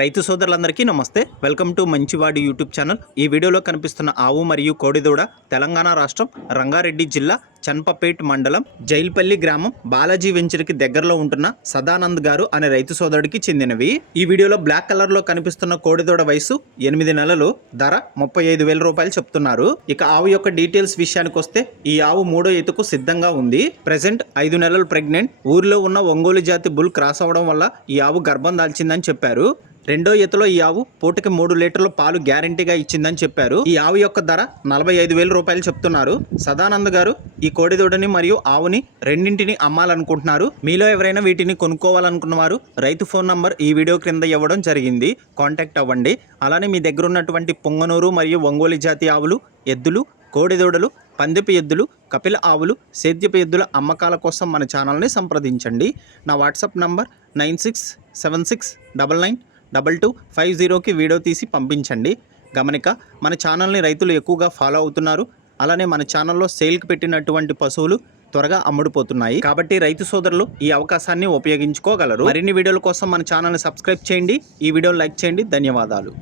రైతు సోదరులందరికీ నమస్తే. వెల్కమ్ టు మంచివాడి యూట్యూబ్ ఛానల్. ఈ వీడియోలో కనిపిస్తున్న ఆవు మరియు కోడిదూడ తెలంగాణ రాష్ట్రం రంగారెడ్డి జిల్లా చన్పపేట్ మండలం జైల్పల్లి గ్రామం బాలాజీ వెంచర్కి దగ్గరలో ఉంటున్న సదానంద్ గారు అనే రైతు సోదరుడికి చెందినవి. ఈ వీడియోలో బ్లాక్ కలర్ లో కనిపిస్తున్న కోడిదూడ వయసు 8 నెలలు, ధర 35,000 రూపాయలు చెప్తున్నారు. ఇక ఆవు యొక్క డీటెయిల్స్ విషయానికి వస్తే ఈ ఆవు 3వ ఈతకు సిద్ధంగా ఉంది. ప్రెసెంట్ 5 నెలలు ప్రెగ్నెంట్. ఊరిలో ఉన్న ఒంగోలు జాతి బుల్ క్రాస్ అవడం వల్ల ఈ ఆవు గర్భం దాల్చిందని చెప్పారు. 2వ ఈతలో ఈ ఆవు పూటకి 3 లీటర్ల పాలు గ్యారంటీగా ఇచ్చిందని చెప్పారు. ఈ ఆవు యొక్క ధర 45,000 రూపాయలు చెప్తున్నారు. సదానంద్ గారు ఈ కోడిదూడని మరియు ఆవుని రెండింటిని అమ్మాలనుకుంటున్నారు. మీలో ఎవరైనా వీటిని కొనుక్కోవాలనుకున్న వారు రైతు ఫోన్ నంబర్ ఈ వీడియో క్రింద ఇవ్వడం జరిగింది. కాంటాక్ట్ అవ్వండి. అలానే మీ దగ్గర ఉన్నటువంటి పొంగనూరు మరియు ఒంగోలు జాతి ఆవులు, ఎద్దులు, కోడిదూడలు, పందెపు ఎద్దులు, కపిల ఆవులు, సేద్యపు ఎద్దుల అమ్మకాల కోసం మన ఛానల్ని సంప్రదించండి. నా వాట్సాప్ నంబర్ 9676992250కి వీడియో తీసి పంపించండి. గమనిక, మన ఛానల్ని రైతులు ఎక్కువగా ఫాలో అవుతున్నారు. అలానే మన ఛానల్లో సేల్కి పెట్టినటువంటి పశువులు త్వరగా అమ్ముడుపోతున్నాయి. కాబట్టి రైతు సోదరులు ఈ అవకాశాన్ని ఉపయోగించుకోగలరు. మరిన్ని వీడియోల కోసం మన ఛానల్ని సబ్స్క్రైబ్ చేయండి. ఈ వీడియోని లైక్ చేయండి. ధన్యవాదాలు.